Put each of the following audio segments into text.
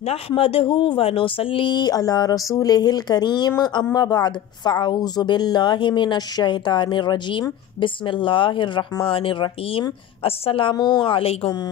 نحمدہ و نصلی علی رسولہ الکریم اما بعد فاعوذ باللہ من الشیطان الرجیم بسم اللہ الرحمن الرحیم السلام علیکم۔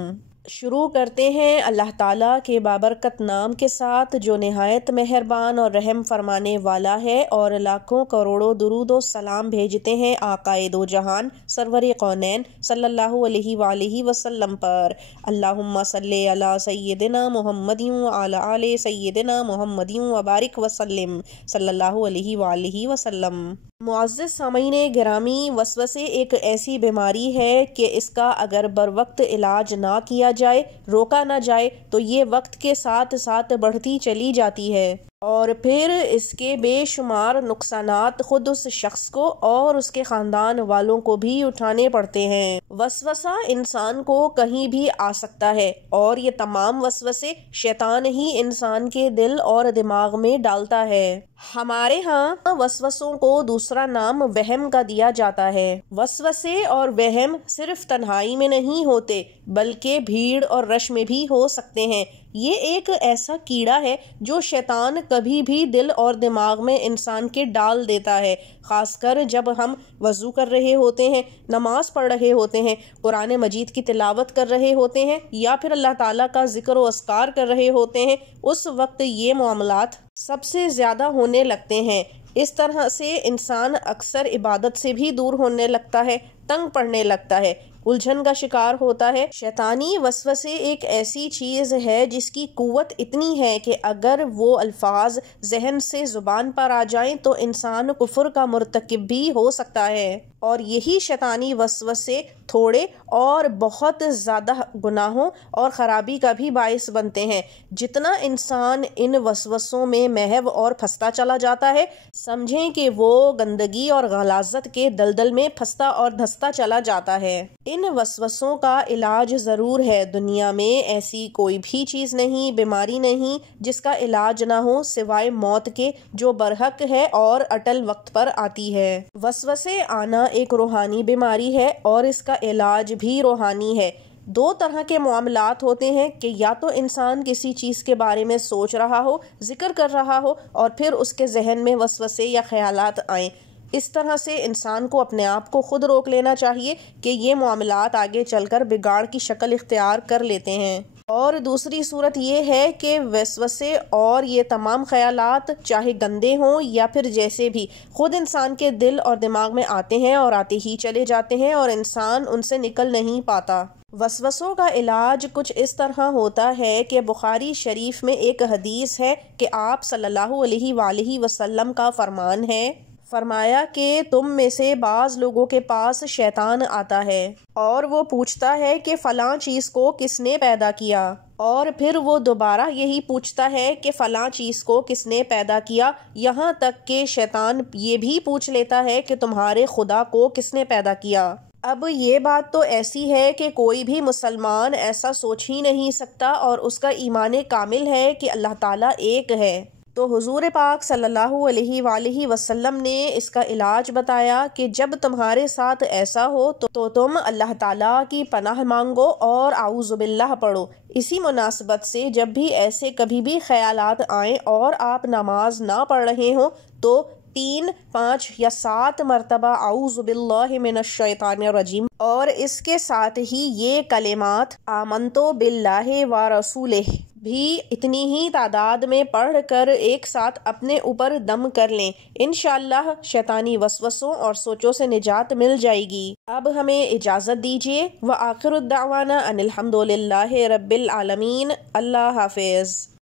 شروع کرتے ہیں اللہ تعالیٰ کے بابرکت نام کے ساتھ جو نہایت مہربان اور رحم فرمانے والا ہے، اور لاکھوں کروڑوں درود و سلام بھیجتے ہیں آقائے دو جہان سرور کونین صلی اللہ علیہ وآلہ وسلم پر۔ اللہم صلی علی سیدنا محمد وعلی آل سیدنا محمد وبارک وسلم صلی اللہ علیہ وآلہ وسلم۔ معزز سامعین گرامی، وسوسے ایک ایسی بیماری ہے کہ اس کا اگر بر وقت علاج نہ کیا جائے، روکا نہ جائے، تو یہ وقت کے ساتھ ساتھ بڑھتی چلی جاتی ہے، اور پھر اس کے بے شمار نقصانات خود اس شخص کو اور اس کے خاندان والوں کو بھی اٹھانے پڑتے ہیں۔ وسوسہ انسان کو کہیں بھی آ سکتا ہے، اور یہ تمام وسوسے شیطان ہی انسان کے دل اور دماغ میں ڈالتا ہے۔ ہمارے ہاں وسوسوں کو دوسرا نام وہم کا دیا جاتا ہے۔ وسوسے اور وہم صرف تنہائی میں نہیں ہوتے، بلکہ بھیڑ اور رش میں بھی ہو سکتے ہیں۔ یہ ایک ایسا کیڑا ہے جو شیطان کبھی بھی دل اور دماغ میں انسان کے ڈال دیتا ہے، خاص کر جب ہم وضو کر رہے ہوتے ہیں، نماز پڑھ رہے ہوتے ہیں، قرآن مجید کی تلاوت کر رہے ہوتے ہیں، یا پھر اللہ تعالیٰ کا ذکر و اذکار کر رہے ہوتے ہیں۔ اس وقت یہ معاملات سب سے زیادہ ہونے لگتے ہیں۔ اس طرح سے انسان اکثر عبادت سے بھی دور ہونے لگتا ہے، تنگ پڑنے لگتا ہے، الجھن کا شکار ہوتا ہے۔ شیطانی وسوسے ایک ایسی چیز ہے جس کی قوت اتنی ہے کہ اگر وہ الفاظ ذہن سے زبان پر آ جائیں تو انسان کفر کا مرتکب بھی ہو سکتا ہے، اور یہی شیطانی وسوسے تھوڑے اور بہت زیادہ گناہوں اور خرابی کا بھی باعث بنتے ہیں۔ جتنا انسان ان وسوسوں میں محو اور پھنستا چلا جاتا ہے، سمجھیں کہ وہ گندگی اور غلاظت کے دلدل میں پھنستا اور دھستا چلا جاتا ہے۔ ان وسوسوں کا علاج ضرور ہے۔ دنیا میں ایسی کوئی بھی چیز نہیں، بیماری نہیں جس کا علاج نہ ہو سوائے موت کے، جو برحق ہے اور اٹل وقت پر آتی ہے۔ وسوسے آنا ایک روحانی بیماری ہے، اور اس کا علاج بھی روحانی ہے۔ دو طرح کے معاملات ہوتے ہیں کہ یا تو انسان کسی چیز کے بارے میں سوچ رہا ہو، ذکر کر رہا ہو، اور پھر اس کے ذہن میں وسوسے یا خیالات آئیں۔ اس طرح سے انسان کو اپنے آپ کو خود روک لینا چاہیے کہ یہ معاملات آگے چل کر بگاڑ کی شکل اختیار کر لیتے ہیں۔ اور دوسری صورت یہ ہے کہ وسوسے اور یہ تمام خیالات چاہے گندے ہوں یا پھر جیسے بھی، خود انسان کے دل اور دماغ میں آتے ہیں اور آتے ہی چلے جاتے ہیں، اور انسان ان سے نکل نہیں پاتا۔ وسوسوں کا علاج کچھ اس طرح ہوتا ہے کہ بخاری شریف میں ایک حدیث ہے کہ آپ صلی اللہ علیہ وآلہ وسلم کا فرمان ہے، فرمایا کہ تم میں سے بعض لوگوں کے پاس شیطان آتا ہے اور وہ پوچھتا ہے کہ فلاں چیز کو کس نے پیدا کیا، اور پھر وہ دوبارہ یہی پوچھتا ہے کہ فلاں چیز کو کس نے پیدا کیا، یہاں تک کہ شیطان یہ بھی پوچھ لیتا ہے کہ تمہارے خدا کو کس نے پیدا کیا۔ اب یہ بات تو ایسی ہے کہ کوئی بھی مسلمان ایسا سوچ ہی نہیں سکتا، اور اس کا ایمان کامل ہے کہ اللہ تعالیٰ ایک ہے۔ تو حضور پاک صلی اللہ علیہ وآلہ وسلم نے اس کا علاج بتایا کہ جب تمہارے ساتھ ایسا ہو تو تم اللہ تعالیٰ کی پناہ مانگو اور اعوذ باللہ پڑھو۔ اسی مناسبت سے جب بھی ایسے کبھی بھی خیالات آئیں اور آپ نماز نہ پڑھ رہے ہوں تو 3، 5 یا 7 مرتبہ اعوذ باللہ من الشیطان الرجیم، اور اس کے ساتھ ہی یہ کلمات آمنت باللہ ورسولہ بھی اتنی ہی تعداد میں پڑھ کر ایک ساتھ اپنے اوپر دم کر لیں۔ انشاءاللہ شیطانی وسوسوں اور سوچوں سے نجات مل جائے گی۔ اب ہمیں اجازت دیجیے۔ وآخر الدعوانا ان الحمد للہ رب العالمین۔ اللہ حافظ۔